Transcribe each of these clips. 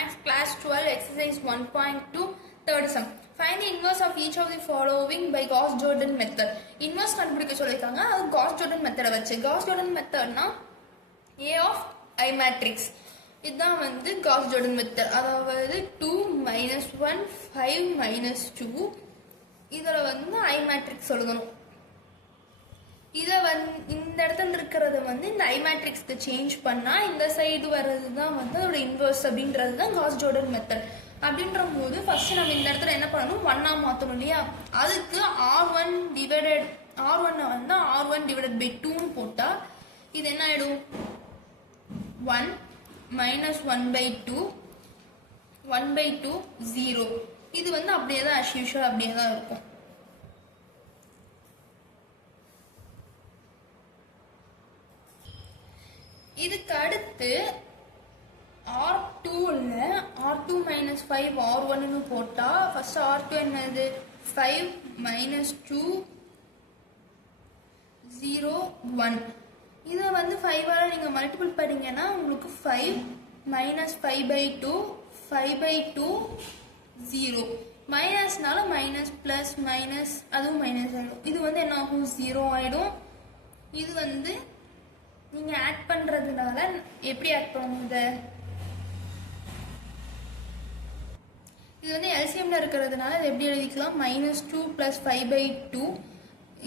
Maths class 12 exercise 1.2 third sum. Find the inverse of each of the following by Gauss-Jordan method. Inverse கண்டுபிடிக்க சொல்லிருக்காங்க. அது Gauss-Jordan method வச்சு. Gauss-Jordan methodனா A of I matrix. இதுதான் வந்து Gauss-Jordan method. அதாவது 2 minus 1 5 minus 2 இதுல வந்து I matrix சொல்லணும். இதை இந்த இடத்துல இருக்கிறத வந்து இந்த ஐ மேட்ரிக்ஸ்க்கு சேஞ்ச் பண்ணா இந்த சைடு வர்றது தான் வந்து அதோட இன்வர்ஸ் அப்படின்றது தான் காஸ்-ஜோர்டன் மெத்தட். அப்படின்ற போது ஃபர்ஸ்ட் நம்ம இந்த இடத்துல என்ன பண்ணணும், ஒன்னா மாற்றணும் இல்லையா. அதுக்கு R1 வந்து R1 டிவைடட் பை 2ன்னு போட்டா இது என்ன ஆயிடும், 1 மைனஸ் 1/2 1/2 0. இது வந்து அப்படியே தான் as usual அப்படியே தான் இருக்கும். இதுக்கு அடுத்து R2ல R2 minus 5 R1ன்னு போட்டா ஃபர்ஸ்ட் R2 என்னது 5 minus 2 0 1. இதை வந்து 5ஆல நீங்க மல்டிபிள் பண்ணீங்கன்னா உங்களுக்கு 5 minus 5/2 5/2 0. மைனஸ்னால மைனஸ் பிளஸ் மைனஸ் அதுவும் மைனஸ் ஆயிடும். இது வந்து என்ன ஆகும் 0 ஆயிடும். இது வந்து நீங்க ஆட் பண்றதுனால எப்படி ஆட் பண்ணுங்க, இது வந்து எல்சிஎம்ல இருக்கிறதுனால இது எப்படி எழுதிக்கலாம், -2 + 5/2.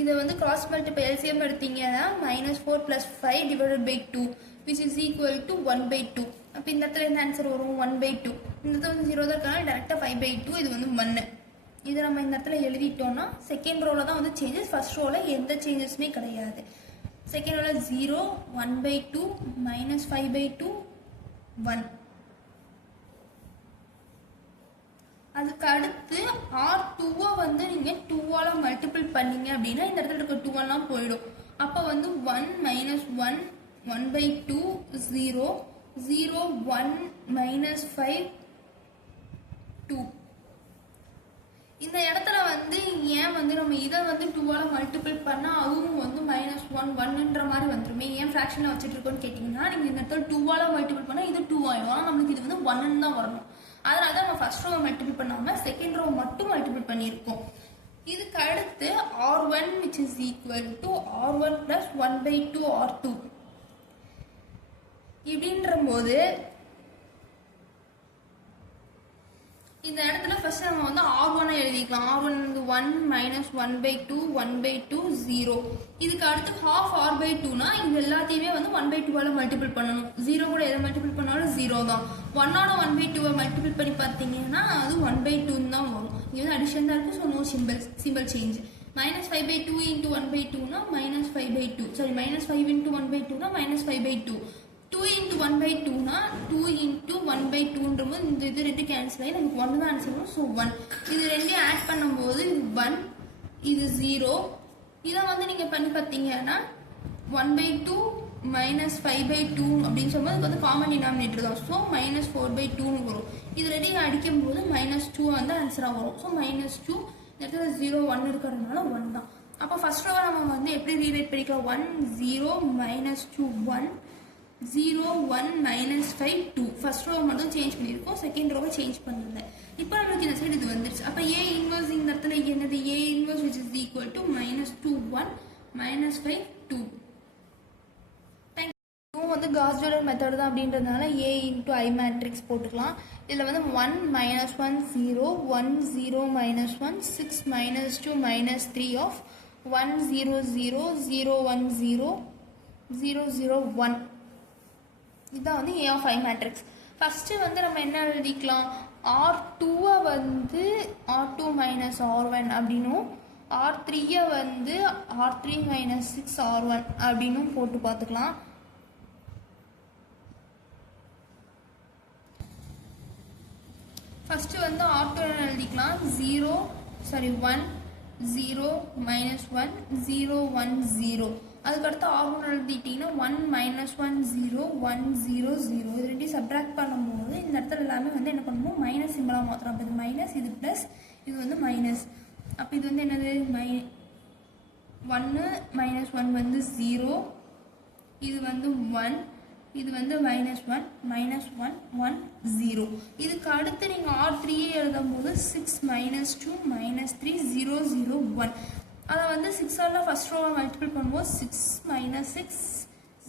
இதை வந்து கிராஸ் மல்டிபிள் எல்சிஎம் எடுத்தீங்கன்னா -4 + 5 divided by 2 which is equal to 1/2. அப்போ இந்த இடத்துல என்ன ஆன்சர் வரும் 1/2. இந்த இடத்துல வந்து 0 தான் இருக்கனால டேரக்டா 5/2 இது வந்து 1. இதை நம்ம இந்த இடத்துல எழுதிட்டோம்னா செகண்ட் ரோல தான் வந்து சேஞ்சஸ், ஃபர்ஸ்ட் ரோல எந்த சேஞ்சஸுமே கிடையாது. செகண்ட் ரோல 0 1/2 -5/2 1. அதுக்கு அடுத்து R2 வந்து நீங்க 2ஆல மல்டிபிள் பண்ணீங்க அப்படின்னா இந்த இடத்துல இருக்க 2 எல்லாம் போயிடும். அப்ப வந்து 1 - 1 1/2 0 0 1 -5 2. இந்த இடத்துல வந்து ஏன் வந்து நம்ம இதை வந்து 2ஆல மல்டிபிள் பண்ணா அதுவும் வந்து -1 1ன்ற மாதிரி வந்துருமே, ஏன் ஃபிராக்ஷன்ல வச்சுட்டு இருக்கோம்னு கேட்டீங்கன்னா, நீங்க இந்த இடத்துல 2ஆல மல்டிபிள் பண்ணா இது 2 ஆயிடும். ஆனா நம்மளுக்கு இது வந்து 1ன்னு தான் வரணும். அதனால தான் நம்ம ஃபர்ஸ்ட் ரோ மல்டிபிள் பண்ணாம செகண்ட் ரோ மட்டும் மல்டிபிள் பண்ணியிருக்கோம். இதுக்கு அடுத்து R1 which is equal to R1 plus 1/2 R2. இப்படின்ற போது இந்த இடத்துல ஃபர்ஸ்ட் நம்ம வந்து R1 எழுதிக்கலாம். R1 வந்து 1 - 1/2 1/2 0. இதுக்கு அடுத்து half R/2னா இது எல்லாத்தையுமே வந்து 1/2ஆல மல்டிபிள் பண்ணணும். 0 கூட எதை மல்டிபிள் பண்ணாலும் 0 தான். 1ஆல 1/2 மல்டிபிள் பண்ணி பார்த்தீங்கன்னா அது 1/2 தான் வரும். இங்க வந்து அடிஷன் தான் இருக்கு, so no simple change. -5/2 into 1/2னா -5/2. சாரி -5 into 1/2னா -5/2. 2 into 1/2னா 2 into 1/2ன்றது இந்த இது ரெண்டு கேன்சல் ஆகி நமக்கு 1 தான் ஆன்சர் வரும். ஸோ 1. இது ரெண்டையும் ஆட் பண்ணும்போது இது 1 இது 0. இதை வந்து நீங்க பண்ணி பார்த்தீங்கன்னா 1/2 -5/2 அப்படின்னு சொல்லும்போது இது வந்து காமன் டினாமினேட்டர் தான். ஸோ -4/2 வரும். இது ரெண்டையும் அடிக்கும் போது -2 வந்து ஆன்சராக வரும். ஸோ -2 இந்த இடத்துல 0 1 இருக்கிறதுனால 1 தான். அப்போ ஃபர்ஸ்ட் ரோ நம்ம வந்து எப்படி ரீரைட் பண்ணிக்கலாம், 1 0 -2 1 0 1 -5 2. ஃபர்ஸ்ட் ரோ மட்டும் சேஞ்ச் பண்ணியிருக்கோம், செகண்ட் ரோவை சேஞ்ச் பண்ணல. இப்போ நம்மளுக்கு இந்த சைடு இது வந்துருச்சு. அப்போ A இன்வர்ஸ் இந்த இடத்துல என்னது, A inverse which is equal to -2 1 -5 2. வந்து காஸ்-ஜோர்டன் மெத்தட் தான் அப்படின்றதுனால A into I மேட்ரிக்ஸ் போட்டுக்கலாம். இதில் வந்து 1 - 1 0 1 0 -1 6 -2 -3 of 1 0 0 0 1 0 0 0 1. இதுதான் வந்து A of I matrix. First வந்து நம்ம என்ன எழுதிக்கலாம், R2 வந்து R2 minus R1 அப்படின்னும் R3 வந்து R3 minus 6 R1 அப்படின்னும் போட்டு பார்த்துக்கலாம். ஃபர்ஸ்ட் வந்து R2 எழுதிக்கலாம் 1 0 -1 0 1 0. அதுக்கடுத்து R1 எழுதிட்டீங்கன்னா 1 -1 0 1 0 0. இது ரெண்டையும் சப்ட்ராக்ட் பண்ணும்போது இந்த இடத்துல எல்லாமே வந்து என்ன பண்ணுவோம், மைனஸ் சிம்பிளாக மாத்திரம். அப்போ இது மைனஸ், இது ப்ளஸ், இது வந்து மைனஸ். அப்போ இது வந்து என்னது 1 -1 வந்து 0, இது வந்து 1, இது வந்து -1 -1 1 0. இதுக்கு அடுத்து நீங்கள் R3 எழுதும் போது 6 -2 -3 0 0 1. அதை வந்து 6ஆல் ஃபர்ஸ்ட் ரோவை மல்டிபிள் பண்ணும்போது 6 -6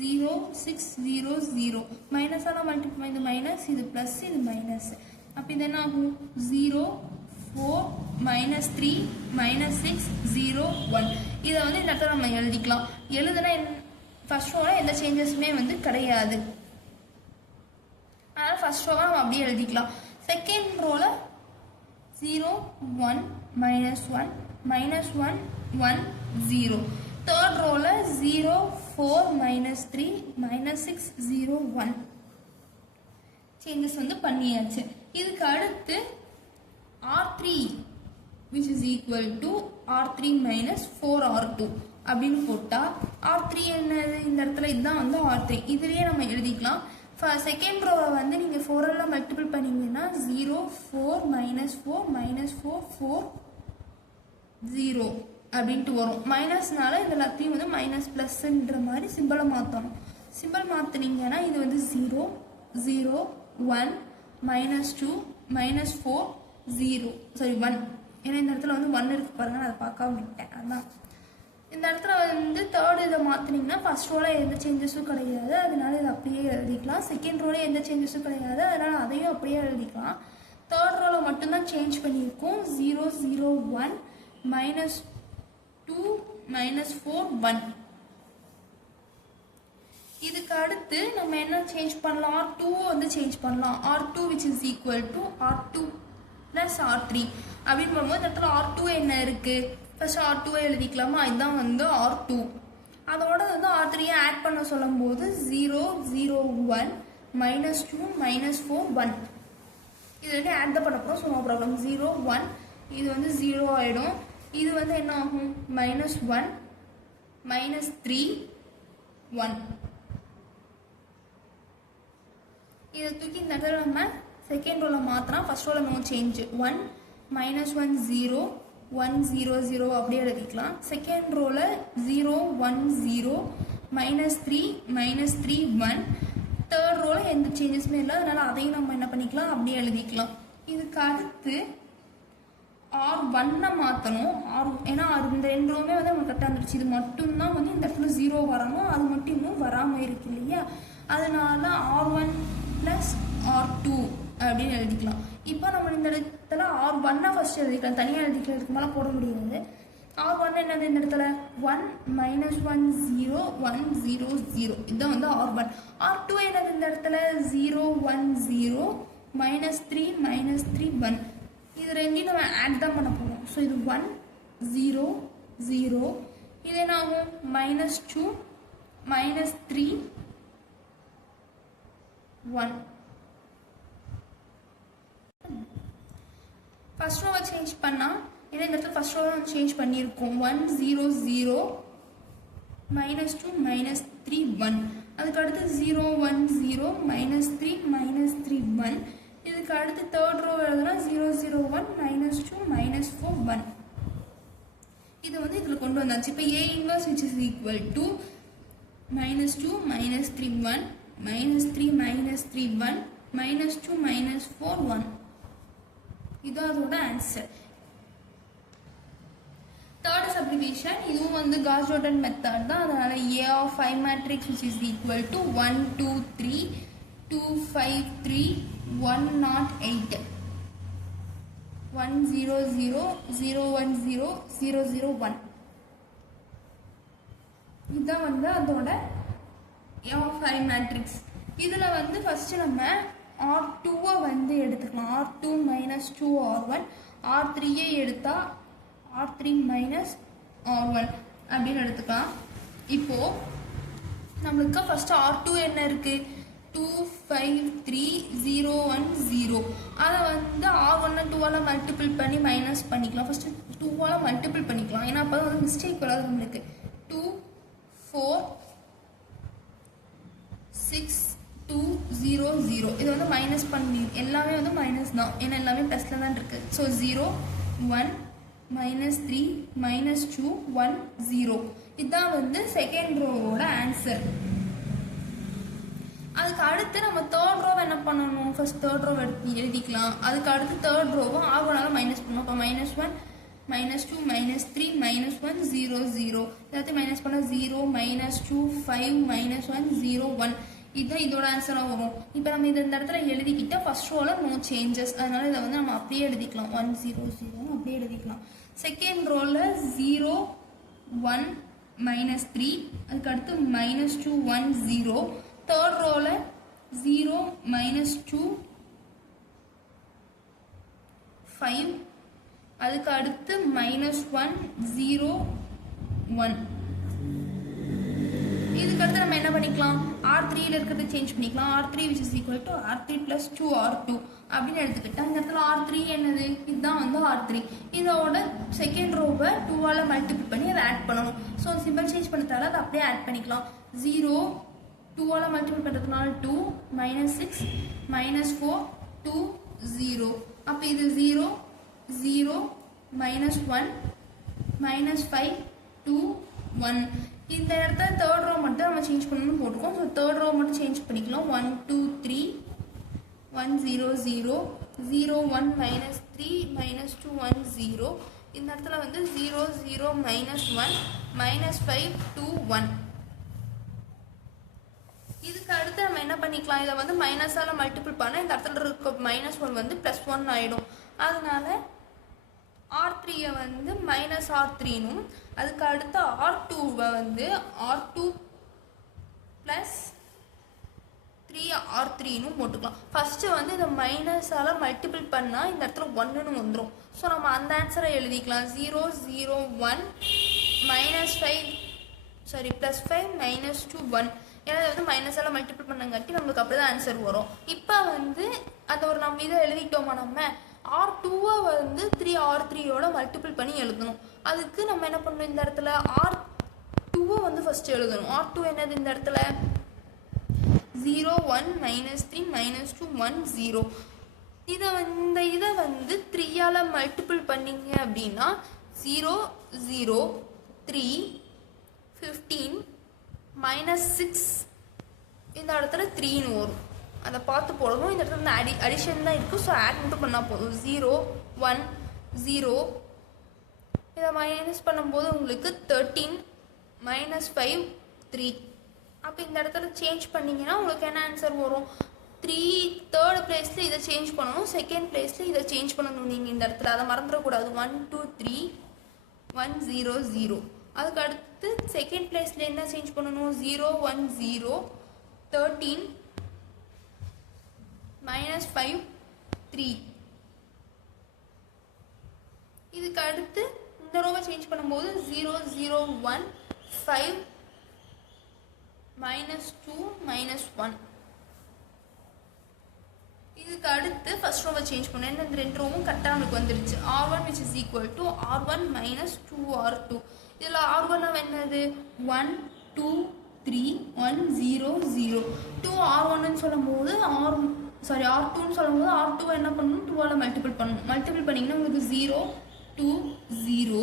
0 6 0 0. மைனஸால் மல்டிபிள், இது மைனஸ், இது ப்ளஸ், இது மைனஸ். அப்போ இது என்ன ஆகும்? 0 4 -3 -6 0 1. இதை வந்து இந்த இடத்துல நம்ம எழுதிக்கலாம். எழுதுனா ஃபர்ஸ்ட் ரோவில் எந்த சேஞ்சஸுமே வந்து கிடையாது. அதனால் ஃபர்ஸ்ட் ரோவை நம்ம அப்படியே எழுதிக்கலாம். செகண்ட் ரோவில் 0 1 -1 -1 1 0. தேர்ட் ரோவில் 0 4 -3 -6 0 1. சேஞ்சஸ் வந்து பண்ணியாச்சு. இதுக்கு அடுத்து R3 which is equal to R3 minus 4R2 அப்படின்னு போட்டால் R3 என்னது? இந்த இடத்துல இதுதான் வந்து R3. இதுலேயே நம்ம எழுதிக்கலாம். செகண்ட் ரோவை வந்து நீங்கள் 4ஆல் மல்டிபிள் பண்ணிங்கன்னா 0 4 -4 -4 4 0 அப்படின்ட்டு வரும். மைனஸ்னால இது எல்லாத்தையும் வந்து மைனஸ் ப்ளஸ்ன்ற மாதிரி சிம்பிளை மாற்றணும். சிம்பிள் மாற்றினீங்கன்னா இது வந்து 0 0 1 -2 -4 0 சாரி 1. ஏன்னா இந்த இடத்துல வந்து 1 இருக்கு பாருங்க, அதை பார்க்காம விட்டேன். அதான் இந்த இடத்துல வந்து தேர்ட் இதை மாற்றினீங்கன்னா ஃபர்ஸ்ட் ரோவில் எந்த சேஞ்சஸும் கிடையாது, அதனால இதை அப்படியே எழுதிக்கலாம். செகண்ட் ரோவில் எந்த சேஞ்சஸும் கிடையாது, அதனால அதையும் அப்படியே எழுதிக்கலாம். தேர்ட் ரோவில் மட்டும்தான் சேஞ்ச் பண்ணியிருக்கோம். 0 0 1 -2 -4 1. இதுக்கு அடுத்து நம்ம என்ன சேஞ்ச் பண்ணலாம்? R2 வந்து சேஞ்ச் பண்ணலாம். R2 which is equal to R2 plus R3 அப்படின்னு பண்ணும்போது இந்த இடத்துல R2 என்ன இருக்கு? First R2 எழுதிக்கலாமா? இதுதான் வந்து R2. அதோட வந்து R3 ஆட் பண்ண சொல்லும் போது 0 0 1 -2 -4 1. இது வந்து ஆட் தான் பண்ண போகிறோம். So no problem. 0 1 இது வந்து 0 ஆகிடும். இது வந்து என்ன ஆகும்? -1 -3 1. இதை தூக்கி இந்த இடத்துல நம்ம செகண்ட் ரோவில் மாற்றினா ஃபர்ஸ்ட் ரோவில் நோ சேஞ்ச். 1 -1 0 1 0 0 அப்படியே எழுதிக்கலாம். செகண்ட் ரோவில் 0 1 0 -3 -3 1. தேர்ட் ரோவில் எந்த சேஞ்சஸுமே இல்லை, அதனால் அதையும் நம்ம என்ன பண்ணிக்கலாம்? அப்படியே எழுதிக்கலாம். இதுக்கு அடுத்து R1 மாற்றணும். ஏன்னா இந்த 2 ரோவுமே வந்து நமக்கு கரெக்டாக வந்துருச்சு. இது மட்டும்தான் வந்து இந்த இடத்துல 0 வரணும், அது மட்டும் இன்னும் வராமல் இருக்கு இல்லையா? அதனால R1 + R2 அப்படின்னு எழுதிக்கலாம். இப்போ நம்ம இந்த இடத்துல R1 ஃபர்ஸ்ட் எழுதிக்கலாம், தனியாக எழுதிக்கலாம். இதுக்கு மேலே போட முடியாது. R1 என்னது? இந்த இடத்துல 1 -1 0 1 0 0. இதுதான் வந்து R1. R2 என்னது? இந்த இடத்துல 0 1 0 -3 -3 1. இது ரெண்டையும் நம்ம ஆட் தான் பண்ண போகிறோம். ஸோ இது 1 0 0. இது என்ன ஆகும்? -2 -3 1. ஃபர்ஸ்ட் ரோவை சேஞ்ச் பண்ணால் ஏன்னா இந்த இடத்துல ஃபர்ஸ்ட் ரோவை சேஞ்ச் பண்ணியிருக்கோம். 1 0 0 -2 -3 1. அதுக்கு அடுத்து 0 1 0 -3 -3 1. இதுக்கு அடுத்து தேர்ட் ரோ எழுதுனா 0 0 1 -2 -4 1. இது வந்து இதில் கொண்டு வந்தாச்சு. இப்போ A inverse which is equal to -2 -3 1 -3 -3 1 -2 -4 1. இது அதோட ஆன்சர். தேர்ட் சப்டிவிஷன் இதுவும் வந்து காஸ்-ஜோர்டன் மெத்தட் தான். அதனால A of 5 matrix which is equal to 1 2 3 2 5 3 1 0 8 1 0 0 0 1 0 0 0 1. இதுதான் வந்து அதோட A of 5 மேட்ரிக்ஸ். இதில் வந்து ஃபஸ்ட்டு நம்ம R2 வந்து எடுத்துக்கலாம். R2 - 2 R1. R3 எடுத்தால் R3 - R1 அப்படின்னு எடுத்துக்கலாம். இப்போது நம்மளுக்கு ஃபஸ்ட்டு R2 என்ன இருக்குது? 2 5 3 0 1 0. அதை வந்து R1 2ஆல் மல்டிபிள் பண்ணி மைனஸ் பண்ணிக்கலாம். ஃபஸ்ட்டு 2ஆல் மல்டிபிள் பண்ணிக்கலாம், ஏன்னா அப்போ தான் வந்து மிஸ்டேக் வராது நம்மளுக்கு. 2 4 6 2 0 0. இதை வந்து மைனஸ் பண்ணி எல்லாமே வந்து மைனஸ் தான், ஏன்னா எல்லாமே ப்ளஸில் தான் இருக்குது. ஸோ 0 1 -3 -2 1 0. இதுதான் வந்து செகண்ட் ரோவோட ஆன்சர். அதுக்கு அடுத்து நம்ம தேர்ட் ரோவை என்ன பண்ணணும், ஃபர்ஸ்ட் தேர்ட் ரோவை எழுதிக்கலாம். அதுக்கு அடுத்து தேர்ட் ரோவை ஆர்வனால மைனஸ் பண்ணணும். அப்போ -1 -2 -3 -1 0 0 எல்லாத்தையும் மைனஸ் பண்ண 0 -2 5 -1 0 1 இதுதான் இதோட ஆன்சராக வரும். இப்போ நம்ம இந்த இடத்துல எழுதிக்கிட்ட ஃபர்ஸ்ட் ரோல நோ சேஞ்சஸ், அதனால இதை வந்து நம்ம அப்படியே எழுதிக்கலாம் 1 0 0 அப்படியே எழுதிக்கலாம். செகண்ட் ரோல 0 1 -3 அதுக்கு அடுத்து -2 1 0. தேர்ட் ரோல 0 -2 5 அதுக்கு அடுத்து -1 0 1. இதுக்கு அடுத்து நம்ம என்ன பண்ணிக்கலாம், R3ல இருக்கிறது சேஞ்ச் பண்ணிக்கலாம். R3 which is equal to R3 plus 2R2 அப்படின்னு எடுத்துக்கிட்டா இந்த இடத்துல R3 என்னது, இதுதான் வந்து R3. இதோட செகண்ட் ரோவை 2ஆல் மல்டிபிள் பண்ணி அதை ஆட் பண்ணணும். ஸோ சிம்பிள் சேஞ்ச் பண்ண தவிர அதை அப்படியே ஆட் பண்ணிக்கலாம். 0 2ஆல் மல்டிபிள் பண்ணுறதுனால 2 -6 -4 2 0. அப்போ இது 0 0 -1 -5 2 1. இந்த இடத்துல தேர்ட் ரோ மட்டும் நம்ம சேஞ்ச் பண்ணணும்னு போட்டுக்கோம். ஸோ தேர்ட் ரோ மட்டும் சேஞ்ச் பண்ணிக்கலாம். 1 2 3 1 0 0 0 1 -3 -2 1 0. இந்த இடத்துல வந்து 0 0 -1 -5 2 1. இதுக்கு அடுத்து நம்ம என்ன பண்ணிக்கலாம், இதை வந்து மைனஸால் மல்டிபிள் பண்ண இந்த இடத்துல இருக்க -1 வந்து +1 ஆகிடும். அதனால R3 வந்து -R3னும் அதுக்கு அடுத்து R2 வந்து R2 + 3R3னும் போட்டுக்கலாம். ஃபர்ஸ்ட்டு வந்து இதை மைனஸால் மல்டிபிள் பண்ணால் இந்த இடத்துல 1ன்னு வந்துடும். ஸோ நம்ம அந்த ஆன்சரை எழுதிக்கலாம். 0 0 1 -5 -2 1. ஏன்னா வந்து மைனஸால் மல்டிபிள் பண்ணங்காட்டி நம்மளுக்கு அப்படி தான் ஆன்சர் வரும். இப்போ வந்து அதை ஒரு நம்ம இதை எழுதிட்டோமா, நம்ம R2 வந்து 3R3யோட மல்டிபிள் பண்ணி எழுதணும். அதுக்கு நம்ம என்ன பண்ணணும், இந்த இடத்துல R2 வந்து ஃபர்ஸ்ட் எழுதணும். R2 என்னது, இந்த இடத்துல 0 1 -3 -2 1 0. இதை வந்து 3ஆல் மல்டிபிள் பண்ணிங்க அப்படின்னா 0 0 3 15 -6 இந்த இடத்துல 3ன்னு வரும். அதை பார்த்து போடணும். இந்த இடத்துல அடிஷன் தான் இருக்குது. ஸோ ஆட் மட்டும் பண்ணால் போதும். 0 1 0 இதை மைனஸ் பண்ணும்போது உங்களுக்கு 13 -5 3. அப்போ இந்த இடத்துல சேஞ்ச் பண்ணிங்கன்னா உங்களுக்கு என்ன ஆன்சர் வரும், 3 தேர்ட் பிளேஸில் இதை சேஞ்ச் பண்ணணும், செகண்ட் பிளேஸில் இதை சேஞ்ச் பண்ணணும். நீங்கள் இந்த இடத்துல அதை மறந்துடக்கூடாது. 1 2 3 1 0 0. அதுக்கு அடுத்து செகண்ட் பிளேஸில் என்ன சேஞ்ச் பண்ணணும், 0 1 0 13 -5 3. இதுக்கு அடுத்து இந்த ரோவை சேஞ்ச் பண்ணும்போது 0 0 1 5 -2 -1. இதுக்கு அடுத்து ஃபர்ஸ்ட் ரோவை சேஞ்ச் பண்ணேன். இந்த ரெண்டு ரோவும் கரெக்டாக நமக்கு வந்துருச்சு. R1 which is equal to R1 - 2R2. இதில் R1 என்னது, 1 2 3 1 0 0. 2R1ன்னு சொல்லும் போது R2ன்னு சொல்லும் போது R2 என்ன பண்ணணும், 2ஆல் மல்டிபிள் பண்ணணும். மல்டிபிள் பண்ணிங்கன்னா உங்களுக்கு 0 2 0.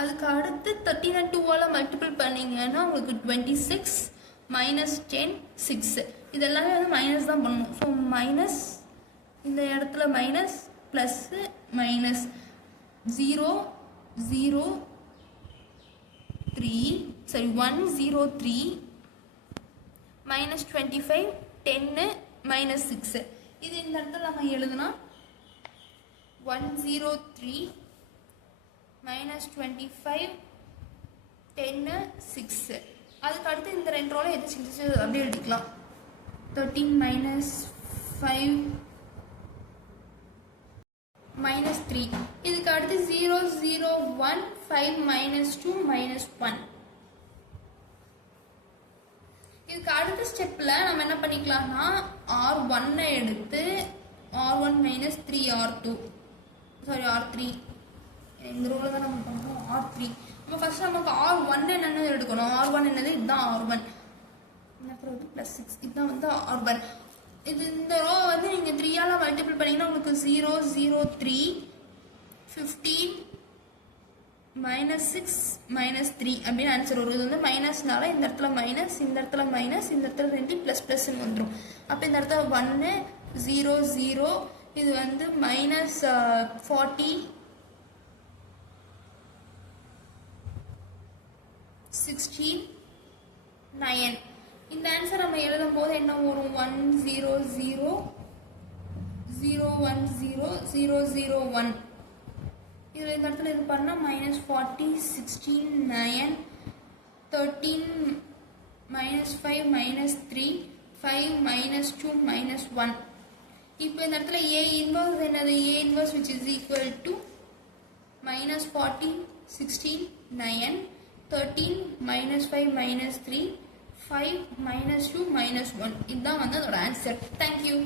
அதுக்கு அடுத்து 13 2ஆல் மல்டிபிள் பண்ணிங்கன்னா உங்களுக்கு 26 -10 6. இதெல்லாமே வந்து மைனஸ் தான் பண்ணணும். ஸோ மைனஸ் இந்த இடத்துல மைனஸ் ப்ளஸ் மைனஸ் 0 0 3 1 0 3 -25 10 -6. இது இந்த இடத்துல நம்ம எழுதுனா 1 0 3 -25 10 6. அதுக்கு அடுத்து இந்த ரெண்டு ரோல எது செஞ்சு அப்படியே எழுதிக்கலாம். 13 -5 -3. இதுக்கு அடுத்து 0 0 1 5 -2 -1. இதுக்கு அடுத்த ஸ்டெப்ல நம்ம என்ன பண்ணிக்கலாம்னா R1 எடுத்து R1 - 3R2 R3 இந்த ரோல தான் நம்ம பண்ணுறோம். R3 நம்ம ஃபர்ஸ்ட் நமக்கு R1 என்னென்ன எடுக்கணும். R1 என்னது, இதுதான் R1. அப்புறம் வந்து +6 இதுதான் வந்து R1. இந்த ரோ வந்து நீங்கள் 3ஆல் மல்டிபிள் பண்ணிங்கன்னா உங்களுக்கு 0 0 3 15 -6 -3 அப்படின்னு ஆன்சர் வரும். இது வந்து மைனஸ்னால இந்த இடத்துல மைனஸ், இந்த இடத்துல மைனஸ், இந்த இடத்துல 2 ப்ளஸ் ப்ளஸ்ன்னு வந்துடும். அப்போ இந்த இடத்துல 1 0 0, இது வந்து -40 16 9. இந்த ஆன்சர் நம்ம எழுதும் போது என்ன வரும்? 1 0 0 0 1 0 0 0 1. இதில் இந்த இடத்துல இது பண்ணால் -40 16 9 13 -5 -3 5 -2 -1. இப்போ இந்த இடத்துல A இன்வர்ஸ் என்னது? A inverse which is equal to -40 16 9 13 -5 -3 5 -2 -1. இதுதான் வந்து அதோட ஆன்சர். தேங்க்யூ.